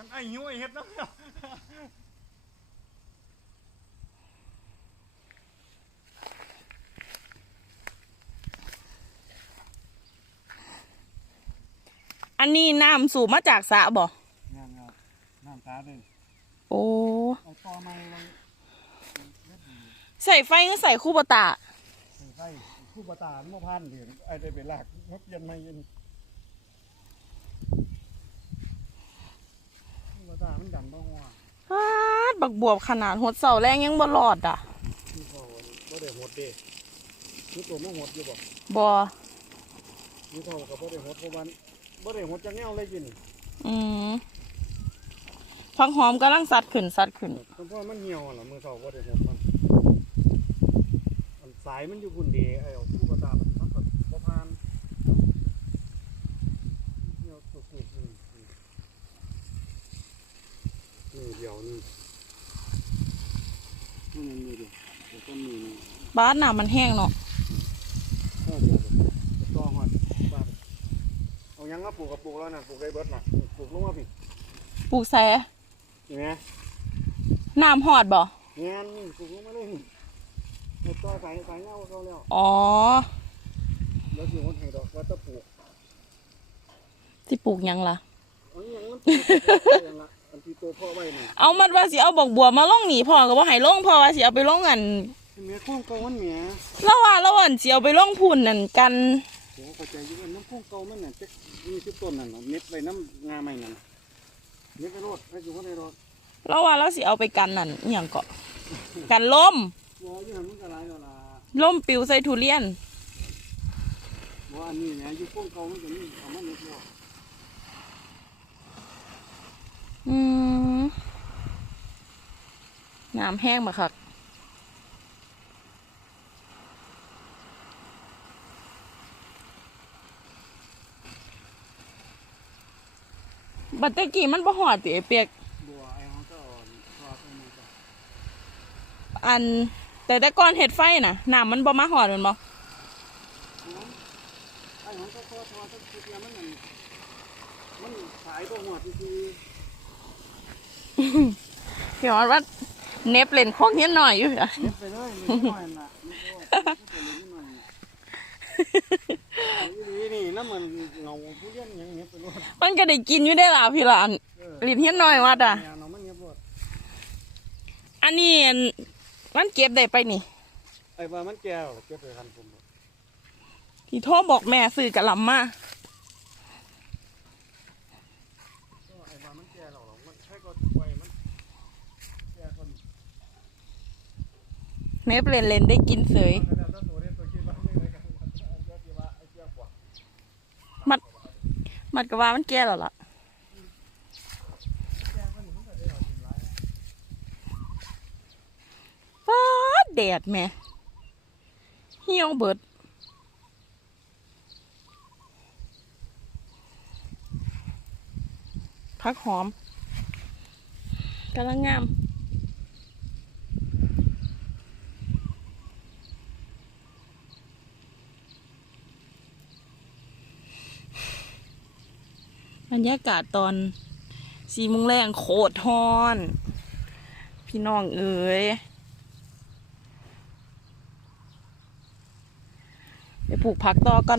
ท่านไอ้หิวไอ้เฮ็ดเนาะอันนี้น้ำสูบมาจากสระบ่ งานครับน้ำตาเลยโอ้ เอาต่อไม้ลงใส่ไฟก็ใส่คู่บตา ใส่ไฟคู่ประตานมาพันเดี๋ยวไอ้ได้ไปลากนกเย็นไม่เย็นคู่ประตามันดันบ้างว่า ฮาด บักบวบขนาดหดเสาแรงยังบ่รอดอะที่เขาบ่ได้หดเด้นี่ตัวมันหดอยู่บ่บ่นี่เขาก็บ่ได้หดเพราะว่าบ่ได้หดจังแนวเลยกินอืมพักหอมกำลังสัดขึ้นสัดขึ้นเพราะว่ามันเหี่ยวล่ะมือเขาบ่ได้หดมันอันสายมันอยู่บุญเดไอ้เอาคู่ประตามันมันก็บ่ผ่านเหี่ยวสุดๆนี่นี่เดี๋ยวนี่ นี่มันมีเดียวเดี๋ยวต้นมีนี่บ้านน้ำมันแห้งเนาะก็เดี๋ยวจะต่อหอดบ้านเอายังมาปลูกกับปลูกแล้วน่ะปลูกไอ้เบิดน่ะปลูกลงมาพี่ปลูกแซเห็นไหมน้ำหอดบ่งานนี่ปลูกลงมาเลยนี่เอาต่อสายสายเงาเขาแล้วอ๋อแล้วสิคนให้ดอกว่าจะปลูกที่ปลูกหยังล่ะเอาอย่างนั้นปลูกอย่างละ อันที่ตัวพ่อไว้นี่เอามันว่าสิเอาบักบัวมาลงหนีพ่อก็บ่ให้ลงพ่อว่าสิเอาไปลงอันเมียโค้งเก่ามันเมียแล้วว่าแล้วอันสิเอาไปลงพุ่นนั่นกันโอ้เข้าใจอยู่ว่าน้ำโค้งเก่ามันน่ะจักมีสิบต้นนั่นน่ะเน็ตไว้น้ำงาใหม่นั่นน่ะเน็ตไปโลดให้อยู่คนในรถแล้วว่าแล้วสิเอาไปกันนั่นอหย่างเกาะกันลมบ่อยู่หันมันก็หลายแล้วล่ะลมปิวใส่ทุเรียนบ่อันนี้แหมอยู่โค้งเก่ามันก็มีเอามาเน็ตรอด อืม น้ำแห้งมาคักบัดตะกี้มันบ่หอดติไอ้เปียกบัวไอ้เขาก็อ่อนทอดให้มันก็อัน แต่แต่ก่อนเห็ดไฟน่ะน้ำมันบ่มาหอดแมันบ่ไอ้ของก็ทอดทอดทั้งทุกอย่างมันนั่นมันสายตัวหัวที่คือพี่หอดว่า เน็บเล่นของเฮียนหน่อยอยู่อะเน็บไปเลยนิดหน่อยน่ะนิดหน่อยนิดหน่อยนี่นี่น้ำมันเงาผู้เลี้ยงอย่างเงี้ยไปรวดมันก็ได้กินอยู่ได้ล่ะพี่หลานเออลิ้นเฮียนหน่อยวัดอะยาเนาะมันเงียบรวดอันนี้อันมันเก็บได้ไปนี่ไอ้ว่ามันแก้วเก็บไปคันผมที่โทรบอกแม่ซื้อกะหลำมาไอ้ว่ามันแก้วหรอกมันใช่ก็ไว้มันแก้คน เนฟเลนเลนได้กินเสย มัด มัดกะว่ามันแก่แล้วล่ะฟ้าแดดแม่เหี่ยวเบิดพักหอมกำลังงาม รรยากาศตอนสี่โมงแรงโคตรฮอน พี่น้องเอ๋ยไปปลูกผักต่อกัน